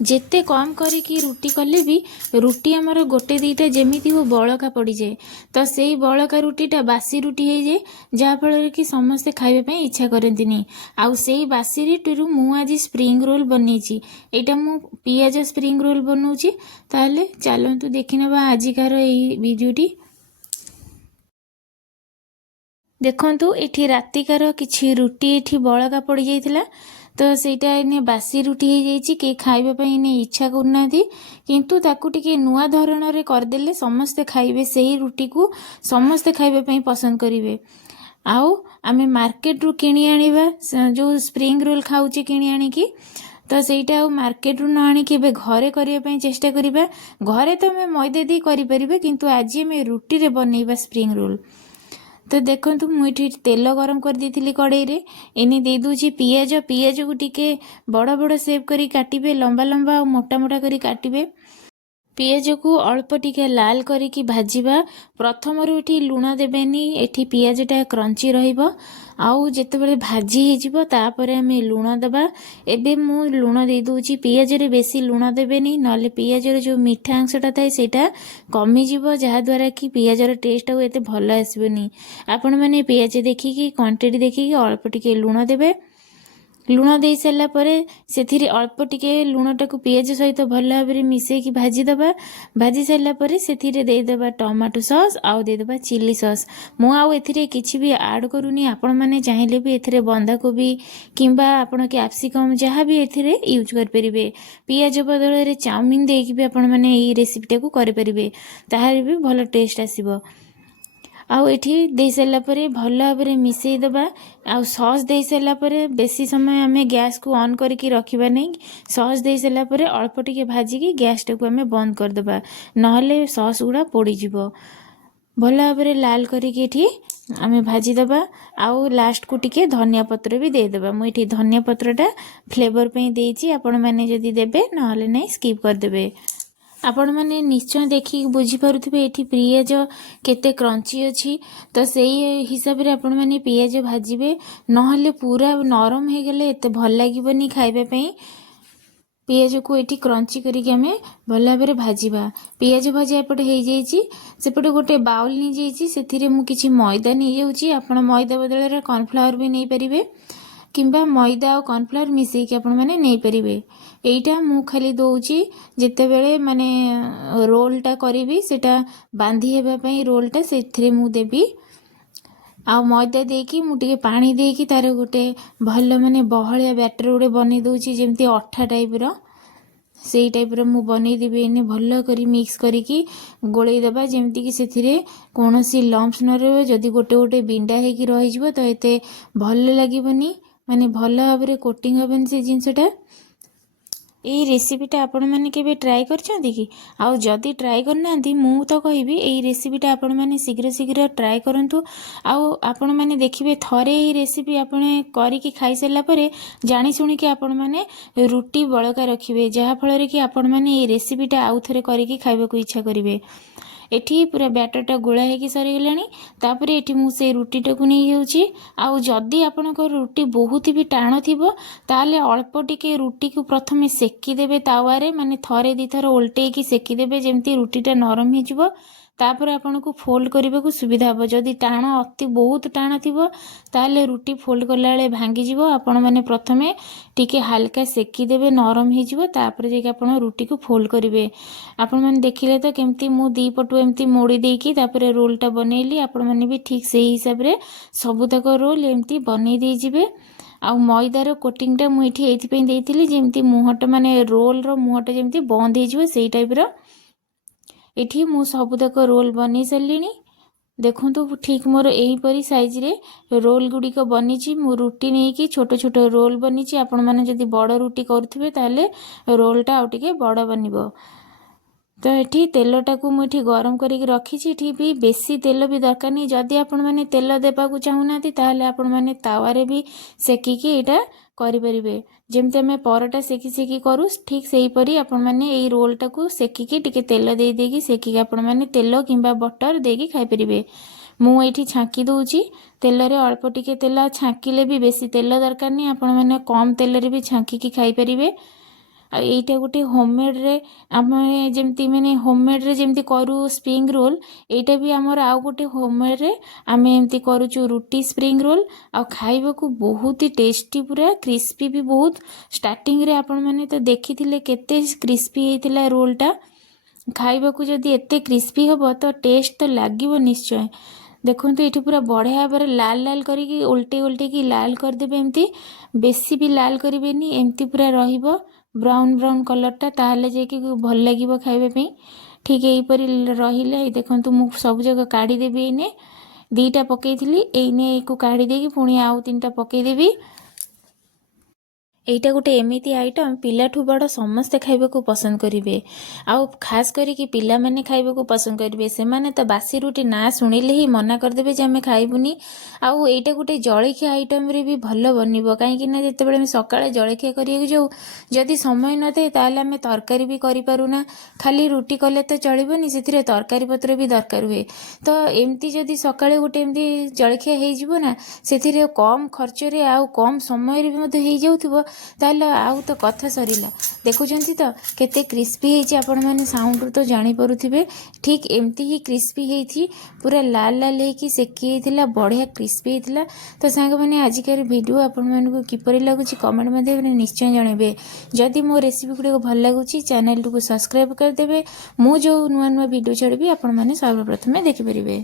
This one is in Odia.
ଯେତେ କମ୍ କରିକି ରୁଟି କଲେ ବି ରୁଟି ଆମର ଗୋଟେ ଦୁଇଟା ଯେମିତି ହଉ ବଳକା ପଡ଼ିଯାଏ। ତ ସେଇ ବଳକା ରୁଟିଟା ବାସି ରୁଟି ହେଇଯାଏ, ଯାହାଫଳରେ କି ସମସ୍ତେ ଖାଇବା ପାଇଁ ଇଚ୍ଛା କରନ୍ତିନି। ଆଉ ସେଇ ବାସି ରୁଟିରୁ ମୁଁ ଆଜି ସ୍ପ୍ରିଙ୍ଗ ରୋଲ୍ ବନେଇଛି। ଏଇଟା ମୁଁ ପିଆଜ ସ୍ପ୍ରିଙ୍ଗ ରୋଲ୍ ବନଉଛି। ତାହେଲେ ଚାଲନ୍ତୁ ଦେଖିନେବା ଆଜିକାର ଏଇ ଭିଡ଼ିଓଟି। ଦେଖନ୍ତୁ, ଏଠି ରାତିକାର କିଛି ରୁଟି ଏଠି ବଳକା ପଡ଼ିଯାଇଥିଲା, ତ ସେଇଟା ଏନେ ବାସି ରୁଟି ହେଇଯାଇଛି। କେହି ଖାଇବା ପାଇଁ ଏନେ ଇଚ୍ଛା କରୁନାହାନ୍ତି, କିନ୍ତୁ ତାକୁ ଟିକେ ନୂଆ ଧରଣରେ କରିଦେଲେ ସମସ୍ତେ ଖାଇବେ। ସେଇ ରୁଟିକୁ ସମସ୍ତେ ଖାଇବା ପାଇଁ ପସନ୍ଦ କରିବେ। ଆଉ ଆମେ ମାର୍କେଟରୁ କିଣି ଆଣିବା ଯେଉଁ ସ୍ପ୍ରିଙ୍ଗ ରୋଲ୍ ଖାଉଛେ କିଣି ଆଣିକି, ତ ସେଇଟା ଆଉ ମାର୍କେଟରୁ ନ ଆଣିକି ଏବେ ଘରେ କରିବା ପାଇଁ ଚେଷ୍ଟା କରିବା। ଘରେ ତ ଆମେ ମଇଦା ଦେଇ କରିପାରିବା, କିନ୍ତୁ ଆଜି ଆମେ ରୁଟିରେ ବନେଇବା ସ୍ପ୍ରିଙ୍ଗ ରୋଲ୍। ତ ଦେଖନ୍ତୁ, ମୁଁ ଏଠି ତେଲ ଗରମ କରିଦେଇଥିଲି କଡ଼େଇରେ। ଏନେ ଦେଇଦେଉଛି ପିଆଜ। ପିଆଜକୁ ଟିକେ ବଡ଼ ବଡ଼ ସେପ୍ କରି କାଟିବେ, ଲମ୍ବା ଲମ୍ବା ଆଉ ମୋଟା ମୋଟା କରି କାଟିବେ। ପିଆଜକୁ ଅଳ୍ପ ଟିକେ ଲାଲ କରିକି ଭାଜିବା। ପ୍ରଥମରୁ ଏଠି ଲୁଣ ଦେବେନି, ଏଠି ପିଆଜଟା କ୍ରଞ୍ଚି ରହିବ। ଆଉ ଯେତେବେଳେ ଭାଜି ହେଇଯିବ ତାପରେ ଆମେ ଲୁଣ ଦେବା। ଏବେ ମୁଁ ଲୁଣ ଦେଇଦେଉଛି। ପିଆଜରେ ବେଶୀ ଲୁଣ ଦେବେନି, ନହେଲେ ପିଆଜର ଯେଉଁ ମିଠା ଅଂଶଟା ଥାଏ ସେଇଟା କମିଯିବ, ଯାହାଦ୍ୱାରା କି ପିଆଜର ଟେଷ୍ଟ ଆଉ ଏତେ ଭଲ ଆସିବନି। ଆପଣମାନେ ପିଆଜ ଦେଖିକି କ୍ୱାଣ୍ଟିଟି ଦେଖିକି ଅଳ୍ପ ଟିକେ ଲୁଣ ଦେବେ। ଲୁଣ ଦେଇ ସାରିଲା ପରେ ସେଥିରେ ଅଳ୍ପ ଟିକେ ଲୁଣଟାକୁ ପିଆଜ ସହିତ ଭଲ ଭାବରେ ମିଶାଇକି ଭାଜିଦେବା। ଭାଜି ସାରିଲା ପରେ ସେଥିରେ ଦେଇଦେବା ଟମାଟୋ ସସ୍ ଆଉ ଦେଇଦେବା ଚିଲି ସସ୍। ମୁଁ ଆଉ ଏଥିରେ କିଛି ବି ଆଡ଼୍ କରୁନି। ଆପଣମାନେ ଚାହିଁଲେ ବି ଏଥିରେ ବନ୍ଧାକୋବି କିମ୍ବା ଆପଣ କ୍ୟାପ୍ସିକମ୍ ଯାହା ବି ଏଥିରେ ୟୁଜ୍ କରିପାରିବେ। ପିଆଜ ବଦଳରେ ଚାଉମିନ ଦେଇକି ବି ଆପଣମାନେ ଏଇ ରେସିପିଟାକୁ କରିପାରିବେ, ତାହାର ବି ଭଲ ଟେଷ୍ଟ ଆସିବ। ଆଉ ଏଠି ଦେଇସାରିଲା ପରେ ଭଲ ଭାବରେ ମିଶାଇ ଦେବା। ଆଉ ସସ୍ ଦେଇସାରିଲା ପରେ ବେଶୀ ସମୟ ଆମେ ଗ୍ୟାସ୍କୁ ଅନ୍ କରିକି ରଖିବା ନାହିଁ। ସସ୍ ଦେଇସାରିଲା ପରେ ଅଳ୍ପ ଟିକେ ଭାଜିକି ଗ୍ୟାସ୍ଟାକୁ ଆମେ ବନ୍ଦ କରିଦେବା, ନହେଲେ ସସ୍ ଗୁଡ଼ା ପୋଡ଼ିଯିବ। ଭଲ ଭାବରେ ଲାଲ କରିକି ଏଠି ଆମେ ଭାଜିଦେବା। ଆଉ ଲାଷ୍ଟକୁ ଟିକେ ଧନିଆ ପତ୍ର ବି ଦେଇଦେବା। ମୁଁ ଏଠି ଧନିଆ ପତ୍ରଟା ଫ୍ଲେଭର ପାଇଁ ଦେଇଛି, ଆପଣମାନେ ଯଦି ଦେବେ, ନହେଲେ ନାହିଁ ସ୍କିପ୍ କରିଦେବେ। ଆପଣମାନେ ନିଶ୍ଚୟ ଦେଖିକି ବୁଝିପାରୁଥିବେ ଏଠି ପିଆଜ କେତେ କ୍ରଞ୍ଚି ଅଛି। ତ ସେଇ ହିସାବରେ ଆପଣମାନେ ପିଆଜ ଭାଜିବେ, ନହେଲେ ପୁରା ନରମ ହେଇଗଲେ ଏତେ ଭଲ ଲାଗିବନି ଖାଇବା ପାଇଁ। ପିଆଜକୁ ଏଠି କ୍ରଞ୍ଚି କରିକି ଆମେ ଭଲ ଭାବରେ ଭାଜିବା। ପିଆଜ ଭଜା ଏପଟେ ହେଇଯାଇଛି। ସେପଟେ ଗୋଟେ ବାଉଲ୍ ନେଇଯାଇଛି, ସେଥିରେ ମୁଁ କିଛି ମଇଦା ନେଇଯାଉଛି। ଆପଣ ମଇଦା ବଦଳରେ କର୍ଣ୍ଣଫ୍ଲାୱାର ବି ନେଇପାରିବେ, କିମ୍ବା ମଇଦା ଆଉ କର୍ଣ୍ଣଫ୍ଲାୱାର ମିଶାଇକି ଆପଣମାନେ ନେଇପାରିବେ। ଏଇଟା ମୁଁ ଖାଲି ଦେଉଛି ଯେତେବେଳେ ମାନେ ରୋଲ୍ଟା କରିବି, ସେଇଟା ବାନ୍ଧି ହେବା ପାଇଁ ରୋଲ୍ଟା ସେଥିରେ ମୁଁ ଦେବି। ଆଉ ମଇଦା ଦେଇକି ମୁଁ ଟିକେ ପାଣି ଦେଇକି ତାର ଗୋଟେ ଭଲ ମାନେ ବହଳିଆ ବ୍ୟାଟର ଗୋଟେ ବନେଇ ଦେଉଛି, ଯେମିତି ଅଠା ଟାଇପ୍ର। ସେଇ ଟାଇପ୍ର ମୁଁ ବନେଇଦେବି। ଏନେ ଭଲ କରି ମିକ୍ସ କରିକି ଗୋଳେଇ ଦେବା, ଯେମିତିକି ସେଥିରେ କୌଣସି ଲମ୍ପସ୍ ନ ରହିବ। ଯଦି ଗୋଟେ ଗୋଟେ ବିଣ୍ଡା ହେଇକି ରହିଯିବ ତ ଏତେ ଭଲ ଲାଗିବନି, ମାନେ ଭଲ ଭାବରେ କୋଟିଂ ହେବନି ସେ ଜିନିଷଟା। ଏଇ ରେସିପିଟା ଆପଣମାନେ କେବେ ଟ୍ରାଏ କରିଛନ୍ତି କି? ଆଉ ଯଦି ଟ୍ରାଏ କରିନାହାନ୍ତି, ମୁଁ ତ କହିବି ଏଇ ରେସିପିଟା ଆପଣମାନେ ଶୀଘ୍ର ଶୀଘ୍ର ଟ୍ରାଏ କରନ୍ତୁ। ଆଉ ଆପଣମାନେ ଦେଖିବେ ଥରେ ଏଇ ରେସିପି ଆପଣ କରିକି ଖାଇସାରିଲା ପରେ ଜାଣି ଶୁଣିକି ଆପଣମାନେ ରୁଟି ବଳକା ରଖିବେ, ଯାହାଫଳରେ କି ଆପଣମାନେ ଏଇ ରେସିପିଟା ଆଉ ଥରେ କରିକି ଖାଇବାକୁ ଇଚ୍ଛା କରିବେ। ଏଠି ପୁରା ବ୍ୟାଟରଟା ଗୋଳା ହେଇକି ସରିଗଲାଣି। ତାପରେ ଏଠି ମୁଁ ସେଇ ରୁଟିଟାକୁ ନେଇଯାଉଛି। ଆଉ ଯଦି ଆପଣଙ୍କ ରୁଟି ବହୁତ ବି ଟାଣ ଥିବ, ତାହେଲେ ଅଳ୍ପ ଟିକେ ରୁଟିକୁ ପ୍ରଥମେ ସେକିଦେବେ ତାୱାରେ, ମାନେ ଥରେ ଦୁଇଥର ଓଲଟେଇକି ସେକିଦେବେ, ଯେମିତି ରୁଟିଟା ନରମ ହେଇଯିବ। ତାପରେ ଆପଣଙ୍କୁ ଫୋଲ୍ଡ କରିବାକୁ ସୁବିଧା ହେବ। ଯଦି ବହୁତ ଟାଣ ଥିବ, ତାହେଲେ ରୁଟି ଫୋଲ୍ଡ କଲାବେଳେ ଭାଙ୍ଗିଯିବ। ଆପଣମାନେ ପ୍ରଥମେ ଟିକେ ହାଲକା ସେକିଦେବେ, ନରମ ହେଇଯିବ, ତାପରେ ଯାଇକି ଆପଣ ରୁଟିକୁ ଫୋଲ୍ଡ କରିବେ। ଆପଣମାନେ ଦେଖିଲେ ତ କେମିତି ମୁଁ ଦୁଇ ପଟୁ ଏମିତି ମୋଡ଼ି ଦେଇକି ତାପରେ ରୋଲ୍ଟା ବନେଇଲି। ଆପଣମାନେ ବି ଠିକ୍ ସେଇ ହିସାବରେ ସବୁତକ ରୋଲ୍ ଏମିତି ବନେଇ ଦେଇଯିବେ। ଆଉ ମଇଦାର କୋଟିଂଟା ମୁଁ ଏଠି ଏଇଥିପାଇଁ ଦେଇଥିଲି, ଯେମିତି ମୁହଁଟା ମାନେ ରୋଲ୍ର ମୁହଁଟା ଯେମିତି ବନ୍ଦ ହେଇଯିବ ସେଇ ଟାଇପ୍ର। ଏଠି ମୁଁ ସବୁତକ ରୋଲ୍ ବନେଇ ସାରିଲିଣି। ଦେଖନ୍ତୁ ଠିକ୍ ମୋର ଏହିପରି ସାଇଜ୍ରେ ରୋଲ୍ ଗୁଡ଼ିକ ବନିଛି। ମୁଁ ରୁଟି ନେଇକି ଛୋଟ ଛୋଟ ରୋଲ୍ ବନିଛି। ଆପଣମାନେ ଯଦି ବଡ଼ ରୁଟି କରୁଥିବେ ତାହେଲେ ରୋଲ୍ଟା ଆଉ ଟିକେ ବଡ଼ ବନିବ। ତ ଏଠି ତେଲଟାକୁ ମୁଁ ଏଠି ଗରମ କରିକି ରଖିଛି। ଏଠି ବି ବେଶୀ ତେଲ ବି ଦରକାର ନାହିଁ। ଯଦି ଆପଣମାନେ ତେଲ ଦେବାକୁ ଚାହୁଁନାହାନ୍ତି, ତାହେଲେ ଆପଣମାନେ ତାୱାରେ ବି ସେକିକି ଏଇଟା କରିପାରିବେ। ଯେମିତି ଆମେ ପରଟା ସେକି ସେକି କରୁ, ଠିକ୍ ସେହିପରି ଆପଣମାନେ ଏଇ ରୋଲ୍ଟାକୁ ସେକିକି ଟିକେ ତେଲ ଦେଇକି ସେକିକି ଆପଣମାନେ ତେଲ କିମ୍ବା ବଟର ଦେଇକି ଖାଇପାରିବେ। ମୁଁ ଏଇଠି ଛାଙ୍କି ଦେଉଛି ତେଲରେ, ଅଳ୍ପ ଟିକେ ତେଲ ଛାଙ୍କିଲେ ବି ବେଶୀ ତେଲ ଦରକାର ନାହିଁ। ଆପଣମାନେ କମ୍ ତେଲରେ ବି ଛାଙ୍କିକି ଖାଇପାରିବେ। आईटा गोटे होममेड्रे आम जमती मैंने होममेड्रे जमती करूँ स्प्रिंग रोल यहाँ भी आमर आउ गोटे होममेड्रे आम एमती करुचु रुटी स्प्रिंग रोल आ खाइबा को बहुत ही टेस्टी पूरा क्रिस्पी भी बहुत स्टार्टिंग रे आपण मैंने तो देखी केते क्रिस्पी होता रोलटा खाइबा को जदि एते क्रिस्पी हम तो टेस्ट तो लगे निश्चय देखो ये पूरा बढ़िया भाव लाल लाल करी उल्टे उल्टे की लाल करदेवे एमती बेसी भी लाल करेनि एमती पूरा रहिबो ब्राउन ब्राउन कलरटा ताहले जाकि भल लगे खाइबा ठीक यहीपरि रहिले देखो मु सब जगह काढ़ीदेवी एने दीटा पकईली एने को काढ़ीदेकी पुणी आउ 3टा पकईदेवी एटा गोटे एमिति आइटम पिलाठू बड़ समस्ते खाइबाकू पसंद करेंगे आउ खास करिकी पिला माने खाइबाकू पसंद करेंगे से माने तो बासी रुटी ना शुणिले ही मना करदेवे जे आमे खाइबुनी आउ एटा गोटे जलखिया आइटम रे भी भल बनइबो काहेकि ना जेतेबेले आमे सकाळे जलखिया करिया जाऊ जदि समय नथे ताले आमे तरकारी भी करि पारुना खाली रुटी कले तो चलिबोनी सेथिरे तरकारी पत्र भी दरकार हुए तो एमती जदि सकाळे गोटे एमती जलखिया हेइ जिवो ना सेथिरे कम खर्च रे आउ कम समय रे भी मते हेइ जाउथबो ताहले आउ तो कथा सरीला देखुचंती तो केते क्रिस्पी हेची आपण माने साउंड रो तो जानि परुथिबे ठीक एमती ही क्रिस्पी हेथी पूरा लाल लाल हेकी सेकी हेथिला बढ़िया क्रिस्पी हेथिला तो सांग माने आजिकार वीडियो आपण मानकु किपरि लागुची कमेंट मध्ये निश्चय जणेबे जदि मो रेसिपी गुडी को भल लागुची चैनल को सब्सक्राइब कर देबे मु जो नुवा नुवा वीडियो छाड़बी आपण माने सर्वप्रथमे देखि परिबे।